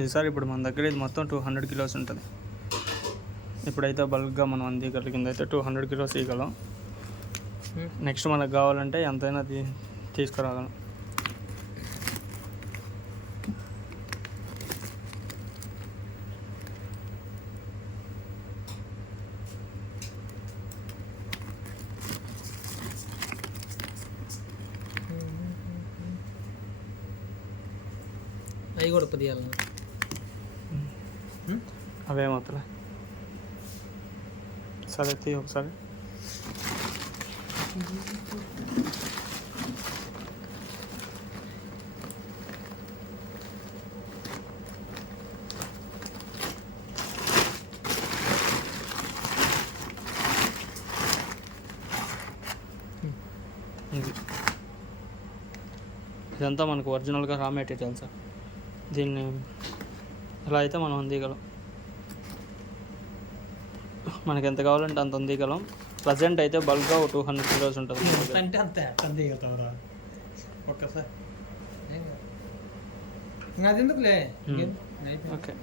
ఇది సార్ ఇప్పుడు మన దగ్గర ఇది మొత్తం 200 కిలోస్ ఉంటుంది. ఇప్పుడైతే బల్క్గా మనం అందిగలిగింది అయితే 200 కిలోస్ ఇవ్వగలం. నెక్స్ట్ మనకు కావాలంటే ఎంతైనా తీసుకురాగలం. అవి కూడా పొదియాలి. అవేమవుతులే. సరే తీ ఒకసారి. ఇదంతా మనకు ఒరిజినల్గా రా మెటీరియల్ సార్. దీన్ని ఇలా అయితే మనం అందిగలం. మనకి ఎంత కావాలంటే అంత అందిగలం. ప్రజెంట్ అయితే బల్క్గా 200 కిలోస్ ఉంటుంది. అంటే అంతే అందిగలుగుతావురా ఒక్కసారి. అది ఎందుకులే. ఓకే.